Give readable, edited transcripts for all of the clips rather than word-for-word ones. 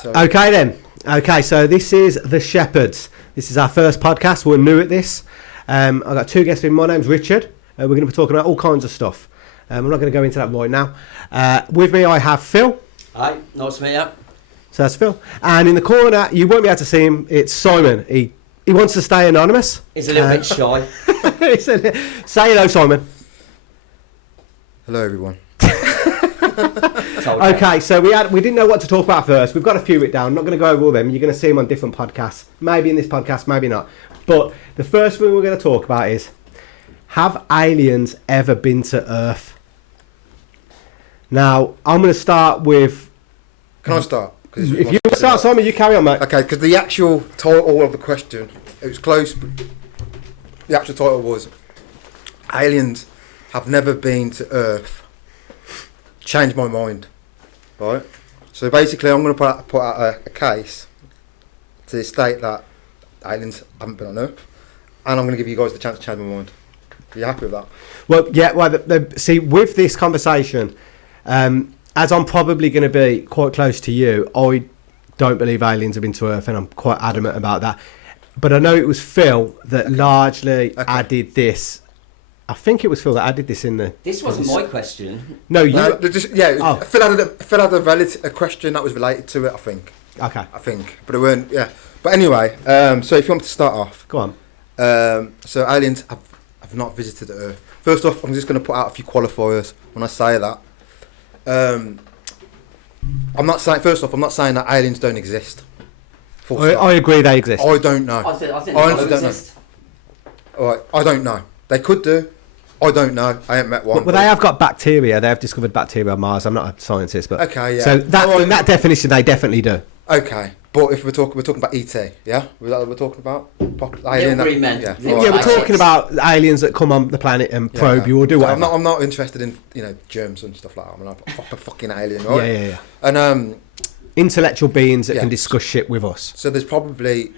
So. Okay then. Okay, so this is The Shepherds. This is our first podcast. We're new at this. I've got two guests in. My name's Richard. We're going to be talking about all kinds of stuff. I'm not going to go into that right now. With me I have Phil. Hi, nice to meet you. So that's Phil. And in the corner, you won't be able to see him, it's Simon. He wants to stay anonymous. He's a little bit shy. Say hello, Simon. Hello, everyone. Okay, so we didn't know what to talk about first. We've got a few written down. I'm not going to go over all them. You're going to see them on different podcasts. Maybe in this podcast, maybe not. But the first thing we're going to talk about is, have aliens ever been to Earth? Now, I'm going to start with... Can I start? If you start, Simon, you carry on, mate. Okay, because the actual title of the question, it was close, but the actual title was, aliens have never been to Earth. Changed my mind, right? So basically, I'm going to put out a case to state that aliens haven't been on Earth, and I'm going to give you guys the chance to change my mind. Are you happy with that? Well, yeah. Well, see, with this conversation, as I'm probably going to be quite close to you, I don't believe aliens have been to Earth, and I'm quite adamant about that. But I know it was Phil that largely added this. I think it was Phil that added this in the... This wasn't my question. No, you... No, Phil added a question that was related to it, I think. Okay. I think. But it weren't, yeah. But anyway, so if you want to start off... Go on. So aliens have not visited Earth. First off, I'm just going to put out a few qualifiers when I say that. I'm not saying that aliens don't exist. I agree they exist. I don't know. I think they honestly don't don't exist. All right, I don't know. They could do. I don't know. I ain't met one. Well, they have got bacteria. They have discovered bacteria on Mars. I'm not a scientist, but... Okay, yeah. So in that definition, they definitely do. Okay, but if we're talking about ET, yeah? Was that what we're talking about? Little green men. Yeah, Yeah, right. we're talking about aliens that come on the planet and probe you or do So whatever. I'm not interested in germs and stuff like that. I'm not a fucking alien, right? Yeah. And Intellectual beings that Yeah. can discuss shit with us. so there's probably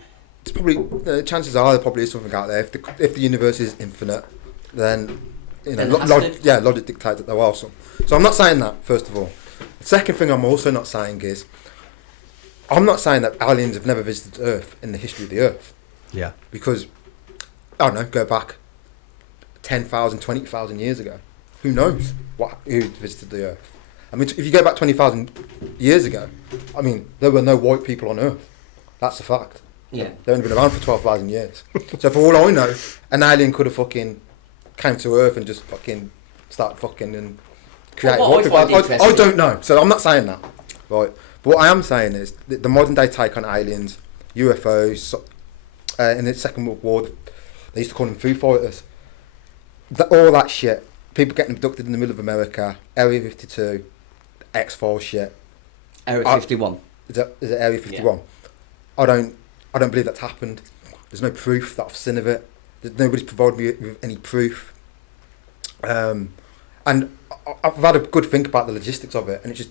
chances are there probably is something out there. If the universe is infinite, then Then it has to. logic dictates that there are some. So I'm not saying that, first of all. The second thing I'm also not saying is, I'm not saying that aliens have never visited Earth in the history of the Earth. Yeah. Because, I don't know, go back 10,000, 20,000 years ago. Who knows who visited the Earth? I mean, if you go back 20,000 years ago, I mean, there were no white people on Earth. That's a fact. Yeah. They've only been around for 12,000 years. So for all I know, an alien could have fucking came to Earth and just fucking started fucking and created Well, white what people. I find I interesting- don't know. So I'm not saying that. Right. But what I am saying is the modern day take on aliens, UFOs, in the Second World War, they used to call them Foo Fighters. All that shit. People getting abducted in the middle of America, Area 52, X-Files shit. Area 51. Is it Area 51? I don't believe that's happened. There's no proof that I've seen of it. Nobody's provided me with any proof. And I've had a good think about the logistics of it, and it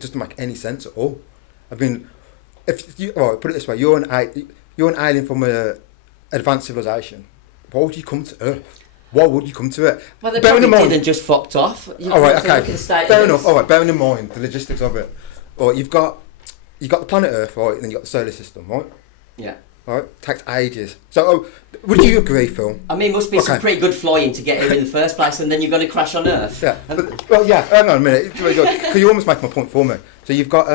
doesn't make any sense at all. I mean, if you put it this way, you're an alien from a advanced civilization. Why would you come to Earth? Why would you come to it? Well, they Bearing probably in mind- did and just fucked off. all right, okay, fair enough. All right, bearing in mind the logistics of it. All right, you've got the planet Earth, right, and then you got the solar system, right? Yeah. All right, takes ages. So, would you agree, Phil? I mean, must be some Okay. pretty good flying to get here in the first place, and then you're going to crash on Earth. Yeah. Well, yeah. Hang on a minute. It's really good. Because you almost make my point for me. So you've got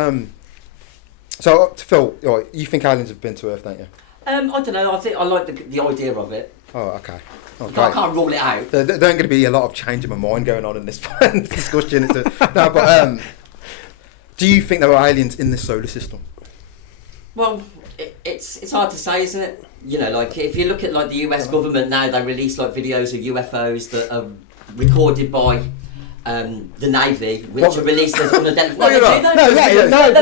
So Phil, all right, you think aliens have been to Earth, don't you? I don't know. I think I like the idea of it. Oh, okay. Oh, But I great. can't rule it out. There ain't going to be a lot of change in my mind going on in this discussion. No, but do you think there are aliens in this solar system? Well, it's hard to say, isn't it? You know, like if you look at like the US government now, they release like videos of UFOs that are recorded by the Navy, which are released as unidentified. No, you're not.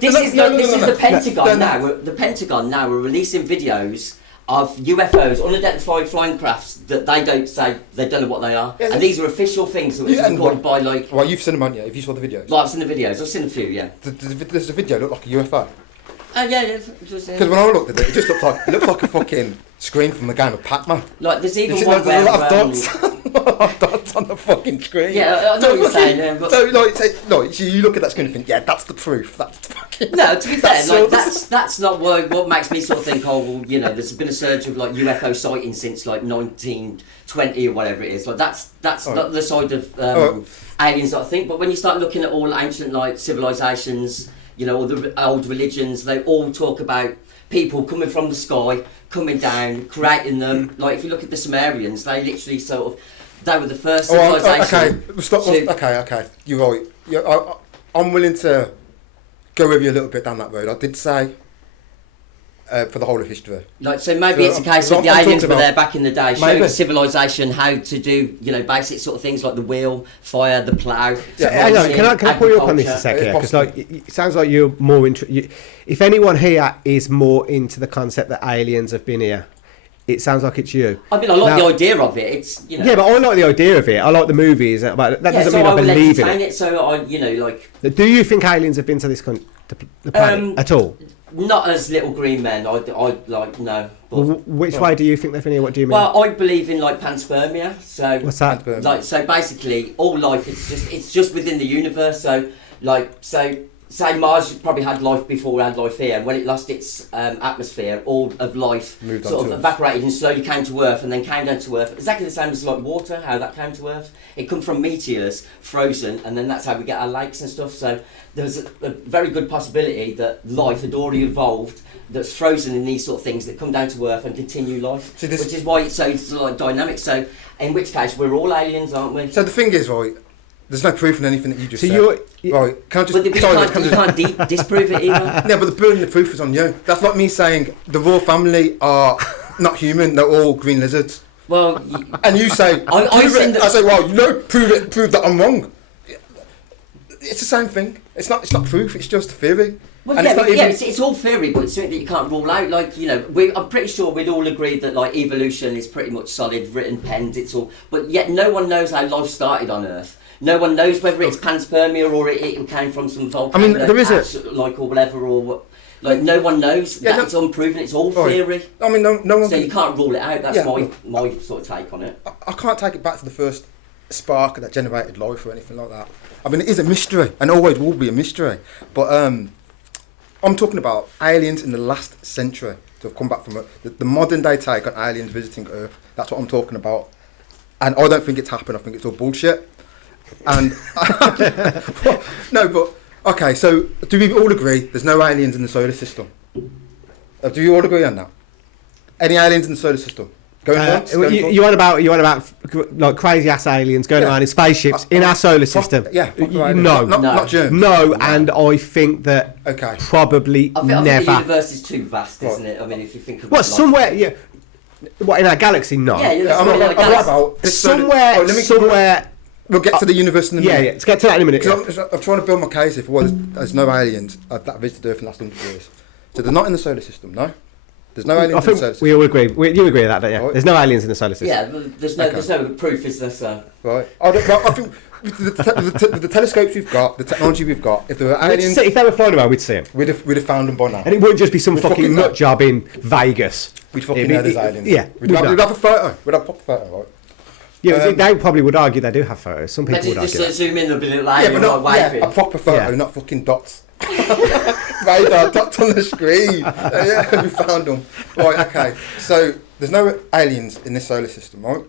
This is the Pentagon now. The Pentagon now are releasing videos of UFOs, unidentified flying crafts that they don't say, they don't know what they are, and these are official things that were recorded by like. Well, you've seen them, haven't you? Have you saw the videos? Like, I've seen the videos. I've seen a few, yeah. Does the video look like a UFO? Yeah. Because when I looked at it, it just looked like a fucking screen from the game of Pac-Man. Like there's even There's one a lot where of dots. dots on the fucking screen. Yeah, I know what you're saying. But So so you look at that screen and think, yeah, that's the proof. That's the fucking. no, to be fair, That's like so- that's not what makes me sort of think. Oh, well, you know, there's been a surge of like UFO sightings since like 1920 or whatever it is. Like that's not the side of aliens that I think. But when you start looking at all ancient like civilizations, you know, all the old religions, they all talk about people coming from the sky, coming down, creating them. Like if you look at the Sumerians, they literally they were the first civilization. Okay, stop. Okay. You're right. I'm willing to go with you a little bit down that road. I did say for the whole of history. Like so, maybe it's a case so of the I'm aliens talking were there about- back in the day, showing Maybe. civilization how to do, you know, basic sort of things like the wheel, fire, the plough. Yeah, Hang on, can I pull you up on this a agriculture. second? It's Because like it sounds like you're more if anyone here is more into the concept that aliens have been here, it sounds like it's you. I mean, I like Now- the idea of it. It's, you know. Yeah, but I like the idea of it. I like the movies, but that doesn't so mean I will believe in entertain it. it. So I, you know, like Do you think aliens have been to this the planet at all? not as little green men. I like no. But, Well, which way do you think they've been here? What do you mean? well, I believe in like panspermia. So What's that? like so basically all life it's just within the universe. So say Mars probably had life before it had life here, and when it lost its atmosphere, all of life Moved on sort of to us. evaporated and slowly came to Earth, and then came down to Earth. Exactly the same as like water, how that came to Earth. It come from meteors, frozen, and then that's how we get our lakes and stuff. So there's a very good possibility that life had already evolved that's frozen in these sort of things that come down to Earth and continue life, See, this- which is why it's so like dynamic. So in which case we're all aliens, aren't we? So the thing is, right, there's no proof in anything that you just So said. you're Right, can I just... But you sorry, can't, you can't disprove it either. Yeah, but the burden of proof is on you. That's like me saying the royal family are not human, they're all green lizards. Well, And you say, I prove think it. that- I say, well, you know, prove that I'm wrong. It's the same thing. It's not proof, it's just theory. well, And yeah, it's not but, yeah, even- it's all theory, but it's something that you can't rule out. Like, you know, I'm pretty sure we'd all agree that like evolution is pretty much solid, written, penned. It's all, but yet no one knows how life started on Earth. No one knows whether it's panspermia or it came from some volcano. I mean, there is a- ash, like or whatever, or what. Like no one knows. Yeah, That no- it's unproven. It's all Right. theory. I mean, no one So you can... can't rule it out. That's Yeah. my sort of take on it. I can't take it back to the first spark that generated life or anything like that. I mean, it is a mystery, and always will be a mystery. But I'm talking about aliens in the last century to have come back from the modern day take on aliens visiting Earth. That's what I'm talking about. And I don't think it's happened. I think it's all bullshit. And no, but okay. So do we all agree there's no aliens in the solar system? Do you all agree on that? Any aliens in the solar system? Going once? Going twice? you want about like crazy ass aliens going Yeah. around in spaceships in our solar system? Yeah. No, Not No. germs. no, and I think that Okay. probably I think the never. universe is too vast, isn't it? I mean, if you think about What like- somewhere? Yeah. What in our galaxy? No. Yeah, Yeah, I'm somewhere not like I'm that. not about this solar- Somewhere, Oh, let me- somewhere. We'll get to the universe in a Yeah, minute. yeah. Let's get to that in a minute. Yeah. Because I'm trying to build my case if there's no aliens that visited Earth in the last 100 years. So they're not in the solar system, no? There's no aliens I in the solar think system. we all agree. You agree with that, don't you? Right. There's no aliens in the solar system. Yeah, but there's no proof, is there? So Right. I think with the telescopes we've got, the technology we've got, if there were aliens, If they were flying around, we'd see them. we'd have found them by now. And it wouldn't just be some We'd fucking fucking nut know. job in Vegas. We'd fucking It'd be- know there's aliens. Yeah, We'd we'd have know. a photo. We'd have a proper photo, right? Yeah, they probably would argue they do have photos. Some people would just argue. That. zoom in a bit Yeah, later, but not like waving. a proper photo, Yeah. not fucking dots. Radar dots on the screen. Yeah, we found them. Right, okay. So there's no aliens in this solar system, right?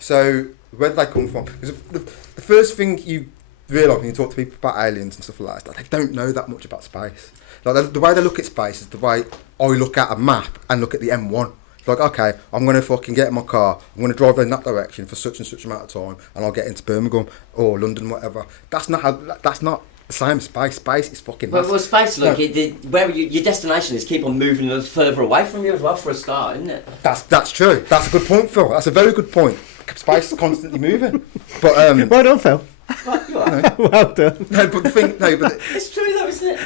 So where did they come from? Because the first thing you realise when you talk to people about aliens and stuff like that is that they don't know that much about space. Like the way they look at space is the way I look at a map and look at the M1. It's like, okay, I'm going to fucking get in my car, I'm going to drive in that direction for such and such amount of time, and I'll get into Birmingham or London, whatever. That's not the same space. Space is fucking Well, massive. space, like, No. where your destination is keep on moving us further away from you as well, for a start, isn't it? That's true. That's a good point, Phil. That's a very good point. Space is constantly moving. But Well done, Phil. Right, you are. Well done. no, but the thing, no, but It's true though, isn't it?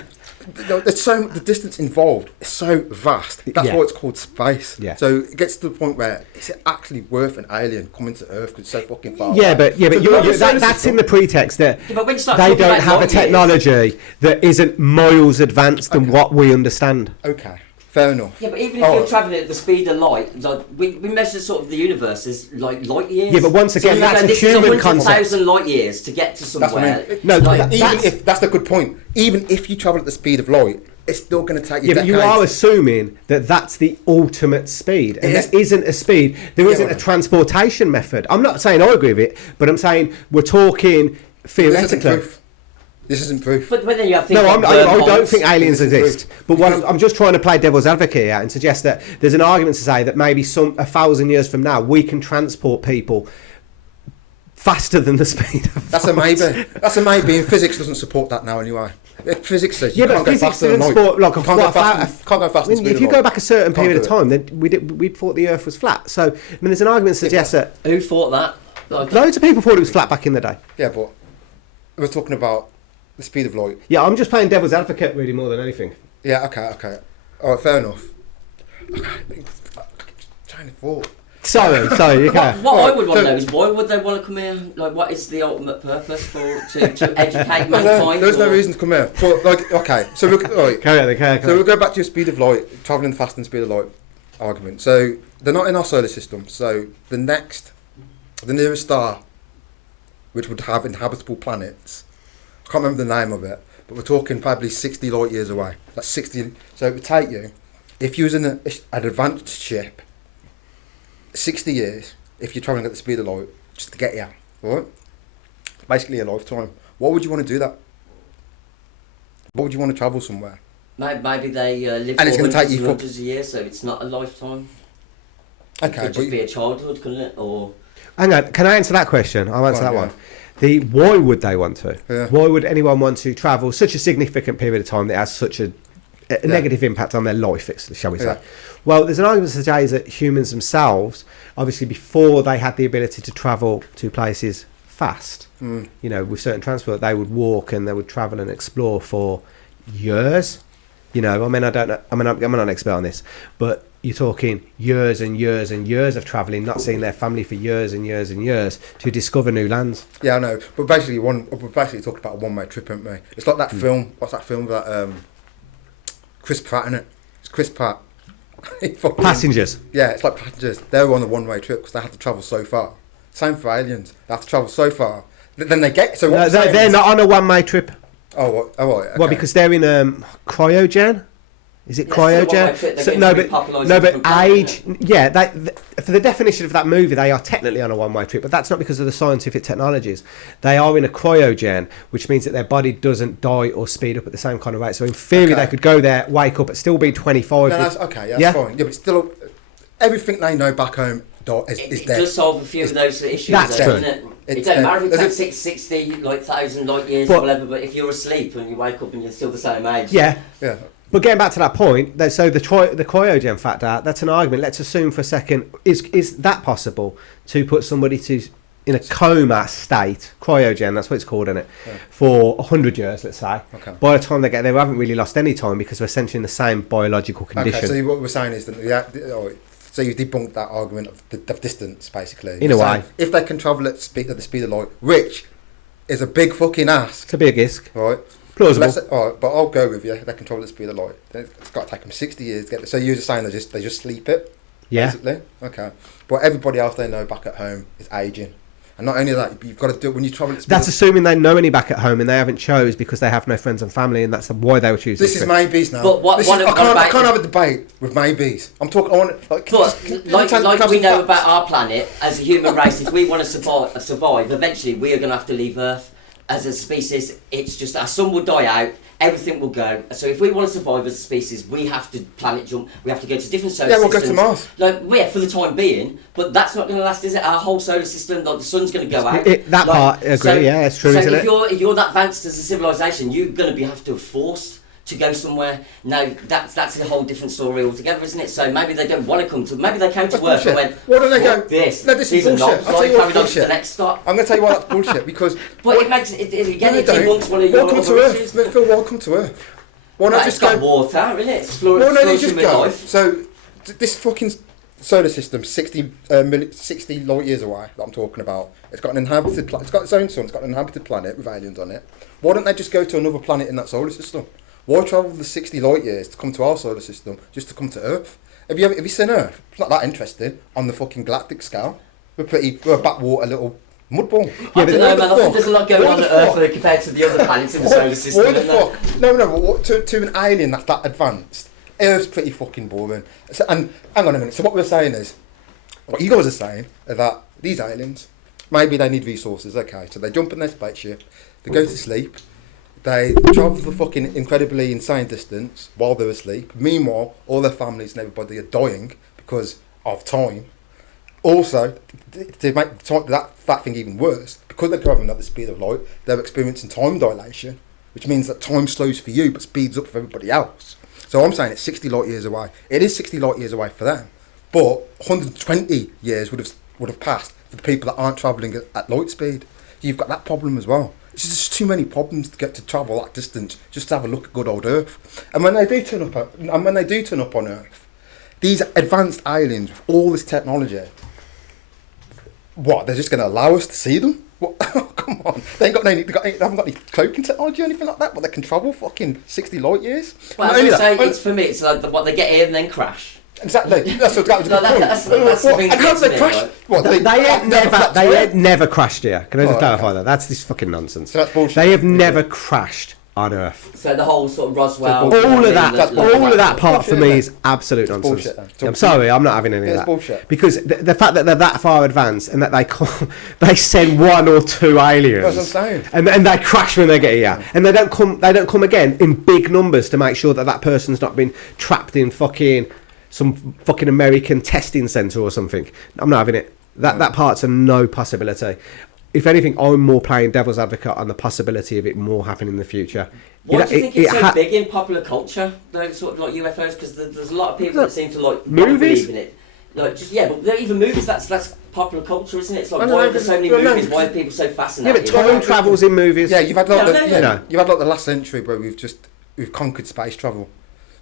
it's so the distance involved is so vast. That's Yeah. why it's called space. Yeah. So it gets to the point where is it actually worth an alien coming to Earth because it's so fucking far? Yeah, away? but So the solar that's system- in the pretext that Yeah, but when you start they talking don't about have a light years- technology that isn't miles advanced than what we understand. Okay. Fair enough. Yeah, but even if you're travelling at the speed of light, like we measure sort of the universe as like light years. Yeah, but once again, so that's a this human is concept. 100,000 light years to get to somewhere. That's what I mean. No, like, That's a good point. Even if you travel at the speed of light, it's still going to take you Yeah, but decades. you are assuming that that's the ultimate speed, and It there isn't a speed. There isn't well, a transportation method. I'm not saying I agree with it, but I'm saying we're talking theoretically. This isn't proof. But then you have things No, like I don't wormholes. think aliens This is exist. But I'm just trying to play devil's advocate here and suggest that there's an argument to say that maybe 1,000 years from now we can transport people faster than the speed of That's a light. maybe. That's a maybe, and physics doesn't support that now anyway. Physics says you Yeah, can't but go physics faster than didn't light. support like You can't go faster I than mean, speed if of you light. go back a certain Can't period do of it. time, then we thought the Earth was flat. So I mean, there's an argument to suggest that Who thought that? Like, loads of people thought it was flat back in the day. Yeah, but we're talking about the speed of light. Yeah, I'm just playing devil's advocate really more than anything. Yeah, okay. All right, fair enough. Trying to thought. Sorry, you can. what I Right, would want to so- know is why would they want to come here? Like, what is the ultimate purpose to educate No, mankind? there's no or- reason to come here. But like, okay, so look, right. Carry on. So we'll go back to your speed of light, travelling fast and speed of light argument. So they're not in our solar system. So the nearest star, which would have inhabitable planets, I can't remember the name of it, but we're talking probably 60 light years away. That's 60. So it would take you, if you was in an advanced ship, 60 years, if you're travelling at the speed of light, just to get here, right? Basically a lifetime. What would you want to do that? What would you want to travel somewhere? Maybe they live And it's for gonna take hundreds you and for- hundreds of years, so it's not a lifetime. It Okay, could but just be a childhood, couldn't it? Or Hang on, can I answer that question? I'll answer that yeah. one. Why would they want to? Yeah. Why would anyone want to travel such a significant period of time that has such a negative impact on their life, shall we say? Yeah. Well, there's an argument to suggest that humans themselves, obviously before they had the ability to travel to places fast, you know, with certain transport, they would walk and they would travel and explore for years. You know, I mean, I don't know, I'm not an expert on this, but you're talking years and years and years of travelling, not seeing their family for years and years and years to discover new lands. Yeah, I know. But basically, we're basically talking about a one-way trip, aren't we? It's like that film. What's that film with that Chris Pratt in it? It's Chris Pratt. Passengers. Yeah, it's like Passengers. They were on a one-way trip because they have to travel so far. Same for aliens. They have to travel so far. Then they get. So what No, I'm saying they're is- not on a one-way trip. Oh, what? Oh, right. Okay. Well, because they're in cryogen. Is it Yeah, still one-way cryogen? trip, they're So, getting no, repopulated but different planets, age. Yeah, for the definition of that movie, they are technically on a one-way trip, but that's not because of the scientific technologies. They are in a cryogen, which means that their body doesn't die or speed up at the same kind of rate. So in theory, Okay. they could go there, wake up, and still be 25. No, that's okay. Yeah, Yeah. that's fine. Yeah, but still, everything they know back home is it dead. does solve a few of those issues, That's though, true. doesn't it? It It's doesn't matter if it there's takes 60, like, thousand light years But- or whatever, but if you're asleep and you wake up and you're still the same age. Yeah. Yeah. But getting back to that point, so the cryogen factor, that's an argument. Let's assume for a second, is that possible to put somebody in a coma state, cryogen, that's what it's called, isn't it, for 100 years, let's say. Okay. By the time they get there, we haven't really lost any time because we're essentially in the same biological condition. Okay, so what we're saying is that so you debunked that argument of distance, basically. In a You're way. saying if they can travel at the speed of light, which is a big fucking ask, It's a big risk. right? Plausible. All right, but I'll go with you. They can travel at the speed of light. It's got to take them 60 years to get there. So you're just saying they just sleep it, Yeah. basically. Okay, but everybody else they know back at home is aging, and not only that, you've got to do it when you travel at the speed. That's assuming they know any back at home and they haven't chose because they have no friends and family, and that's why they would choose This is trip. maybes now. But what- This what is, I about- can't have a debate with maybes. I'm talking. I want like. But like have we some know facts. about our planet, as a human race, if we want to survive, eventually we are going to have to leave Earth. As a species, it's just our sun will die out, everything will go. So if we want to survive as a species, we have to planet jump. We have to go to different solar Yeah, we'll systems. go to Mars. Like, yeah, for the time being, but that's not going to last, is it? Our whole solar system, like the sun's going to go out. That part, I agree, yeah, it's true, so isn't if it? you're that advanced as a civilization, you're going to have to force to go somewhere. Now that's a whole different story altogether, isn't it? So maybe they don't want to come to. Maybe they came to That's work and bullshit. went. Why don't they go? "Fuck this? No, this is These are bullshit. knobs." I'll tell Like, you what's carried on to bullshit. the next stop. I'm going to tell you why that's bullshit because. But it makes it again. No, It they don't. debunks one of your Welcome to other Earth. issues. Phil, welcome to Earth. Why not Right, just it's got go? water, isn't it? It's Well, no, they flourishing just with go. life. So this fucking solar system, 60 light years away. That I'm talking about. It's got an inhabited. It's got its own sun. It's got an inhabited planet with aliens on it. Why don't they just go to another planet in that solar system? Why travel the 60 light years to come to our solar system just to come to Earth? Have you seen Earth? It's not that interesting on the fucking galactic scale. We're a backwater little mudball. I don't know, man. I think there's a lot going on Earth compared to the other planets in the solar system. Why the fuck? No. To an alien that's that advanced, Earth's pretty fucking boring. So, and hang on a minute. So what we're saying is, what you guys are saying is that these aliens, maybe they need resources. Okay, so they jump in their spaceship, they go to sleep, they travel the fucking incredibly insane distance while they're asleep. Meanwhile, all their families and everybody are dying because of time. Also, to make that thing even worse, because they're travelling at the speed of light, they're experiencing time dilation, which means that time slows for you but speeds up for everybody else. So I'm saying it's 60 light years away. It is 60 light years away for them, but 120 years would have passed for the people that aren't travelling at light speed. You've got that problem as well. It's just too many problems to get to travel that distance just to have a look at good old Earth. And when they do turn up on Earth, these advanced aliens with all this technology, what, they're just going to allow us to see them? What? Come on. They haven't got any cloaking technology or anything like that, but they can travel fucking 60 light years. Well, as I say, it's for me, it's like what they get here and then crash. Exactly. That's what that was a good point. That's the thing. And how do they crash? What, They ain't never crashed here. Can I just clarify that? That's this fucking nonsense. So that's bullshit. They have never crashed on Earth. So the whole sort of Roswell... All of that part for me is absolute nonsense. Bullshit, I'm sorry, I'm not having any of that. Bullshit. Because the fact that they're that far advanced and that they send one or two aliens, that's what I'm saying. and they crash when they get here, and they don't come again in big numbers to make sure that person's not been trapped in some fucking American testing centre or something. I'm not having it. That part's a no possibility. If anything, I'm more playing devil's advocate on the possibility of it more happening in the future. Why do you think it's so big in popular culture, those sort of like UFOs? Because there's a lot of people that seem to like movies. Believe in it. Like but even movies. That's popular culture, isn't it? It's like why are there so many movies? Why are people so fascinated? Yeah, but time travels in movies. Yeah, you've had the last century where we've conquered space travel.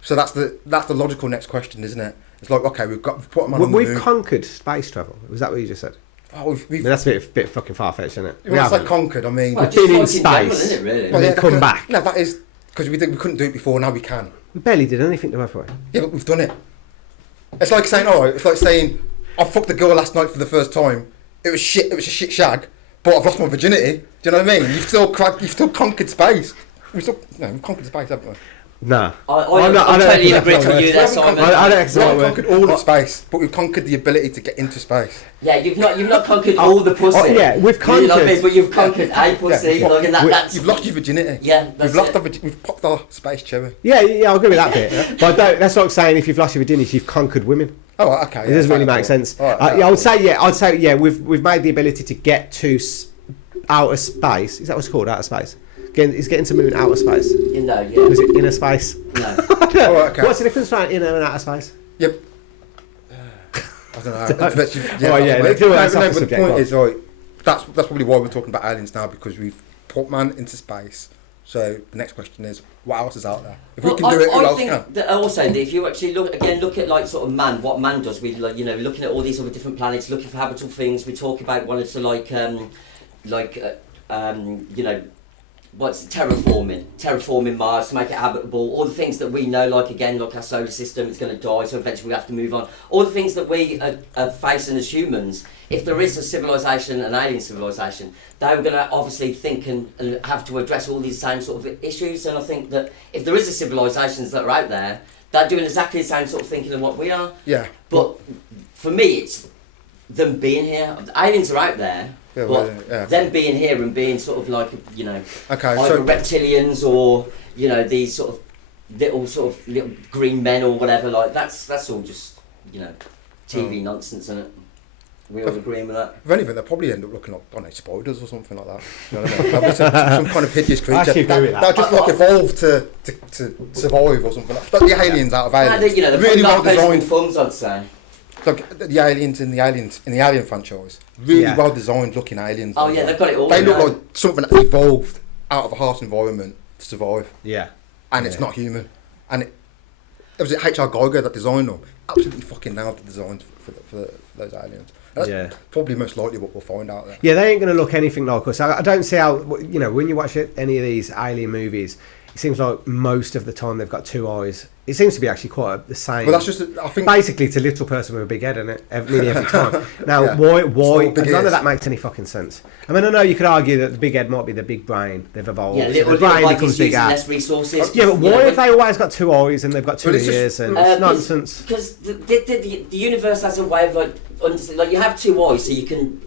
So that's the logical next question, isn't it? It's like, okay, we've put them on the moon. We've conquered space travel. Was that what you just said? Oh, that's a bit fucking far-fetched, isn't it? When I say conquered, I mean... We've been in space, general, isn't it, really? and then come back. No, that is... Because we couldn't do it before, now we can. We barely did anything to Earth. Yeah, but we've done it. It's like saying, I fucked a girl last night for the first time. It was shit, it was a shit shag, but I've lost my virginity. Do you know what I mean? You've still conquered space. We've conquered space, haven't we? No. I totally agree with you there, Simon. I don't We've not conquered all of space, but we've conquered the ability to get into space. Yeah, you've not conquered all the pussy. Yeah, we've conquered. You know what I mean? But you've conquered a pussy. That's you've lost your virginity. Yeah, we've popped our space cherry. Yeah, I'll agree with that bit. But that's like saying if you've lost your virginity, you've conquered women. Oh, okay. It doesn't really make sense. I would say we've made the ability to get to outer space. Is that what's it called? Outer space. It's getting to moon outer space. Yeah. Was it inner space? No. Okay. What's the difference between inner and outer space? Yep. I don't know. But the point is, that's probably why we're talking about aliens now, because we've put man into space. So the next question is, what else is out there? If we can do it, who else can? That also, if you actually look at like sort of man, what man does, we like looking at all these other different planets, looking for habitable things. We talk about wanting to what's terraforming Mars to make it habitable, all the things that we know, like our solar system is going to die, so eventually we have to move on. All the things that we are facing as humans, if there is a civilization, an alien civilization, they were going to obviously think and have to address all these same sort of issues. And I think that if there is a civilizations that are out there, they're doing exactly the same sort of thinking of what we are. Yeah. But for me, it's them being here. The aliens are out there. Them being here and being sort of like, either reptilians or, these sort of little green men or whatever, like that's all just, TV nonsense, isn't it? We all agreeing with that. If anything, they'll probably end up looking like, spiders or something like that. You know what I mean? Some kind of hideous creature that just evolved to survive or something like that. Like the aliens out of aliens. The really well designed thumbs, I'd say. Like the aliens in the Alien franchise, really well designed looking aliens. Oh yeah, they've got it all. They look like something that evolved out of a harsh environment to survive. Yeah, and it's not human. And it was H.R. Geiger that designed them. Absolutely fucking nailed the designs for those aliens. That's probably most likely what we'll find out there. Yeah, they ain't going to look anything like us. I don't see how, when you watch any of these alien movies, it seems like most of the time they've got two eyes. It seems to be actually quite the same. Well, that's just, I think... Basically, it's a little person with a big head in it, nearly every time. Now, Yeah. why? Big None ears. of that makes any fucking sense. I mean, I know you could argue that the big head might be the big brain they've evolved. Yeah, so little, the brain like becomes it's using bigger. less resources. Yeah, but You know, why have when- they always got two eyes and they've got two Well, it's just- ears and it's nonsense? Because the universe has a way of like you have two eyes, so you can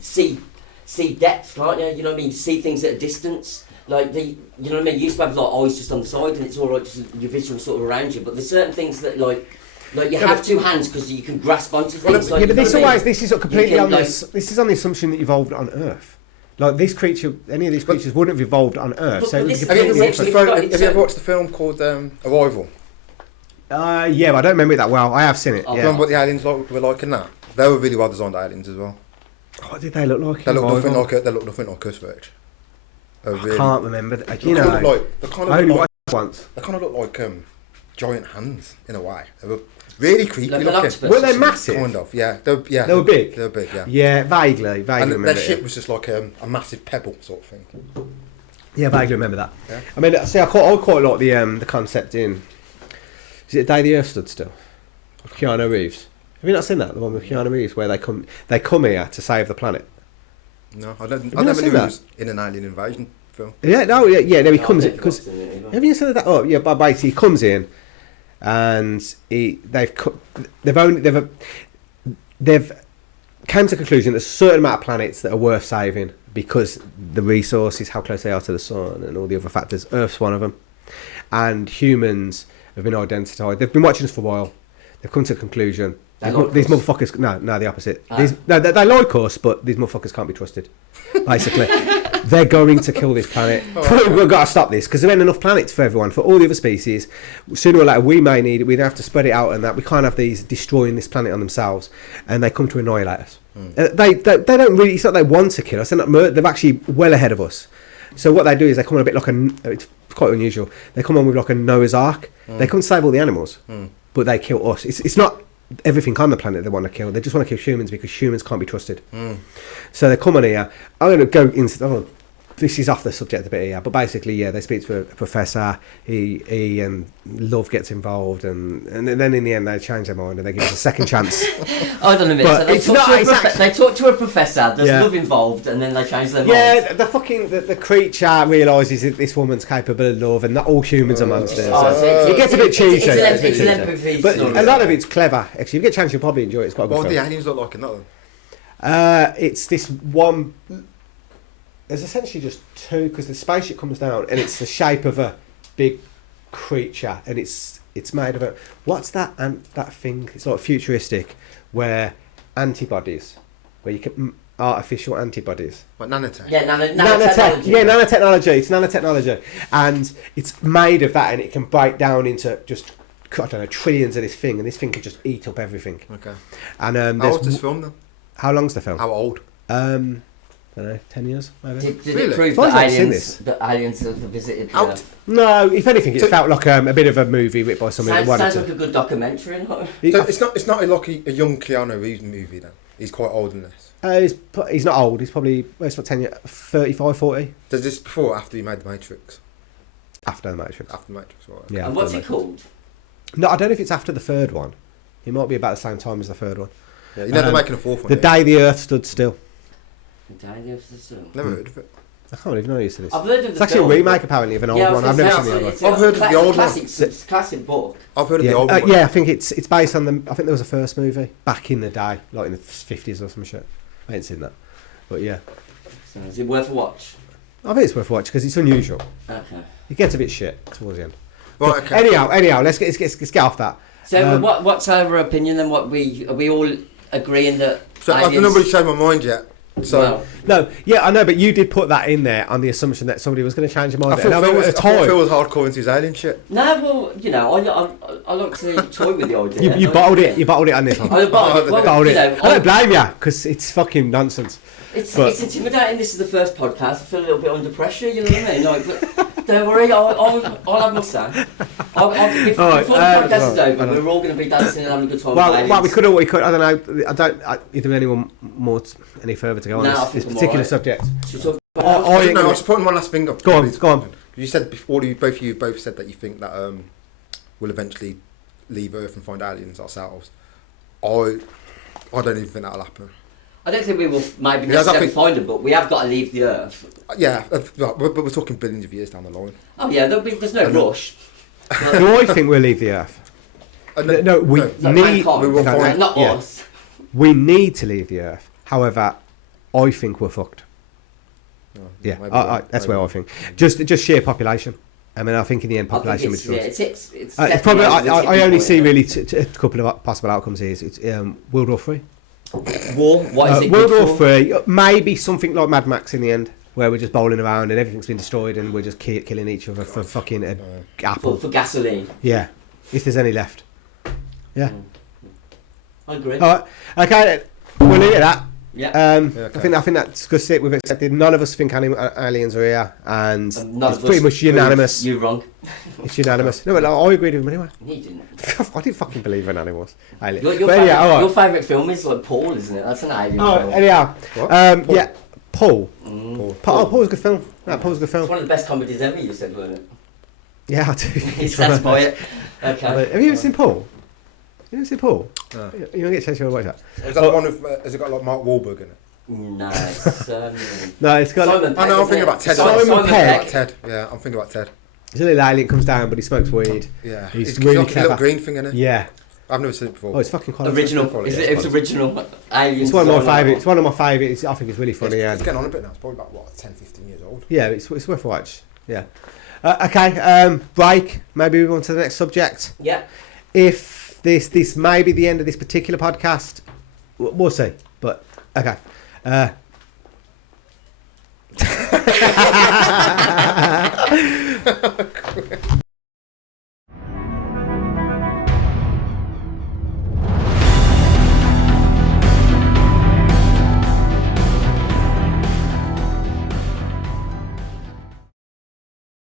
see depth, can't you? You know what I mean? See things at a distance. Like you know what I mean? You used to have like eyes just on the side, and it's all right, just your visual sort of around you. But there's certain things that like you have two hands because you can grasp onto things. Yeah, but this you know what I mean? this is completely You on can, this. This is on the assumption that evolved on Earth. Like this creature, any of these creatures wouldn't have evolved on Earth. But So it was this- Have you ever completely watched the different. film? Have you ever watched the film called Arrival? Yeah, but I don't remember it that well. I have seen it. Oh, Yeah. Remember what the aliens were like in that? They were really well designed aliens as well. What did they look like? They in look nothing Arrival? like us, Rich. Oh, I really. can't remember. They They kind of like, they kind I of only look like, watched it once. they kind of look like giant hands in a way. They were really creepy Like an looking. octopus. Were they massive? Kind of, yeah. They were big? They were big, yeah. Yeah, vaguely And remember their it. ship was just like a massive pebble sort of thing. Yeah, vaguely remember that. Yeah. I mean, see, I quite like the concept in. Is it Day the Earth Stood Still? With Keanu Reeves. Have you not seen that? The one with Keanu Reeves where they come here to save the planet. No, I not never seen knew that? it was in an alien invasion film. Yeah, no, yeah. No, he Oh, comes in they've because. got it, either. Have you seen that? Oh, yeah. But basically, he comes in, and they've came to the conclusion there's a certain amount of planets that are worth saving because the resources, how close they are to the sun, and all the other factors. Earth's one of them, and humans have been identified. They've been watching us for a while. They've come to a conclusion. They like These us. motherfuckers. No, the opposite. Ah. They like us, but these motherfuckers can't be trusted. Basically, they're going to kill this planet. We've got to stop this because there ain't enough planets for everyone, for all the other species. Sooner or later, we may need it. We have to spread it out, and that we can't have these destroying this planet on themselves. And they come to annihilate us. They don't really. It's not they want to kill us. They're not. They're actually well ahead of us. So what they do is they come on a bit like it's quite unusual. They come on with like a Noah's Ark. They come to save all the animals, but they kill us. It's not everything on the planet they want to kill. They just want to kill humans because humans can't be trusted. So they come on here. I'm going to go into. Oh, this is off the subject a bit here, but basically, yeah, they speak to a professor. He and love gets involved, and then in the end they change their mind and they give us a second chance. Hold on a minute. But So they it's talk, not- to a it's actually- they talk to a professor. There's Yeah. love involved, and then they change their mind. Yeah, the creature realises that this woman's capable of love, and not all humans are monsters. Oh, So so it gets a bit cheesy. It's an empathy But story. a lot of it's clever. Actually, if you get a chance, you'll probably enjoy it. It's quite a good What do the film. aliens look like in that one? It's this one. There's essentially just two because the spaceship comes down and it's the shape of a big creature, and it's made of a what's that that thing? It's like futuristic, where antibodies, where you can artificial antibodies. Like nanotech? Yeah, Nanotech, yeah, nanotechnology. It's nanotechnology, and it's made of that, and it can break down into just I don't know trillions of this thing, and this thing can just eat up everything. Okay. And How there's old's this film then? how long's the film? How old? I don't know, 10 years maybe. Did Really? it prove As long as I've seen that aliens have visited? Out. No, if anything, it So- felt like a bit of a movie written by somebody that Sounds wanted like to. a good documentary. No? So it's not like a young Keanu Reeves movie then. He's quite old in this. He's not old. He's probably it's not 10 years, 35, 40 Does this before or after he made The Matrix? after the Matrix. After The Matrix, right? Yeah. And after what's the it Matrix. called? No, I don't know if it's after the third one. It might be about the same time as the third one. Yeah, you're never Um, making a fourth one. The yeah? day the Earth stood still. Never heard of it. I can't even know you to this. I've heard of It's the actually film. a remake apparently of an old one. I've never seen the old one. I've heard of the old one. It's a classic book. I've heard of Yeah, the old one. yeah, I think it's based on the. I think there was a first movie back in the day, like in the 50s or some shit. I ain't seen that, but yeah, So is it worth a watch? I think it's worth watching because it's unusual. Okay. It gets a bit shit towards the end. Right, okay. Anyhow, let's get off that. So what's our opinion then? Are we all agreeing that? So I've aliens- nobody's changed my mind yet. So Well, No, yeah, I know, but you did put that in there on the assumption that somebody was going to change your mind. I feel And I Phil mean, was, at the I thought time, Phil was hardcore into his alien shit. no, well, you know, I like to toy with the idea. you bottled it. You bottled it on this one. I bottled it. Well, Bottled you it. know, I don't blame you because it's fucking nonsense. but- it's intimidating. This is the first podcast. I feel a little bit under pressure. You know what I mean? Like, but don't worry, I'll have my say. Before the podcast is over, we're all going to be dancing and having a good time. Well, we could. I don't know. Is there anyone any further to go on No, I this think I'm particular alright. subject? Should we talk I No, I was putting one last finger. Go on. You said before, both of you said that you think that we'll eventually leave Earth and find aliens ourselves. I don't even think that'll happen. I don't think we will maybe necessarily find them, but we have got to leave the Earth. Yeah, but we're talking billions of years down the line. Oh yeah, there's no rush. Do I think we'll leave the Earth? No, we need. We will find, not us. We need to leave the Earth. However, I think we're fucked. That's where I think. Just sheer population. I mean, I think in the end, population will be it's probably. I only see really a couple of possible outcomes here. It's World War III. War? What is it? World War III. Maybe something like Mad Max in the end, where we're just bowling around and everything's been destroyed and we're just killing each other for fucking apple. For gasoline. Yeah, if there's any left. Yeah. I agree. All right. Okay. We'll leave it at that. Yeah. Okay. I think that's discussed it. We've accepted. None of us think aliens are here, and it's pretty much unanimous. You're wrong. It's unanimous. No, but I agreed with him anyway. You didn't. I didn't fucking believe in animals. Your favourite film is like Paul, isn't it? That's an alien film. Anyhow, Paul. yeah, Paul. Paul's a good film. No, Paul's a good film. It's one of the best comedies ever. You said, wasn't it? Yeah, I do. It's that's by it. Okay. Have you ever seen Paul? You never seen Paul? No. You don't get a chance to watch that. Is that the one with? Has it got like Mark Wahlberg in it? No, it's no, it's got. Simon Pegg, I'm thinking about Ted. Simon Pegg. Ted. Yeah, I'm thinking about Ted. It's a little alien comes down, but he smokes weed. Yeah, he's got really a clever. little green thing in it. Yeah, I've never seen it before. Oh, it's fucking quality. Original. It's original. Aliens. It's one of my favourites. It's one of my favourites. I think it's really funny. It's getting on a bit now. It's probably about what 10, 15 years old. Yeah, it's worth a watch. Yeah. Okay. Break. Maybe move on to the next subject. Yeah. If this may be the end of this particular podcast, we'll see. But okay.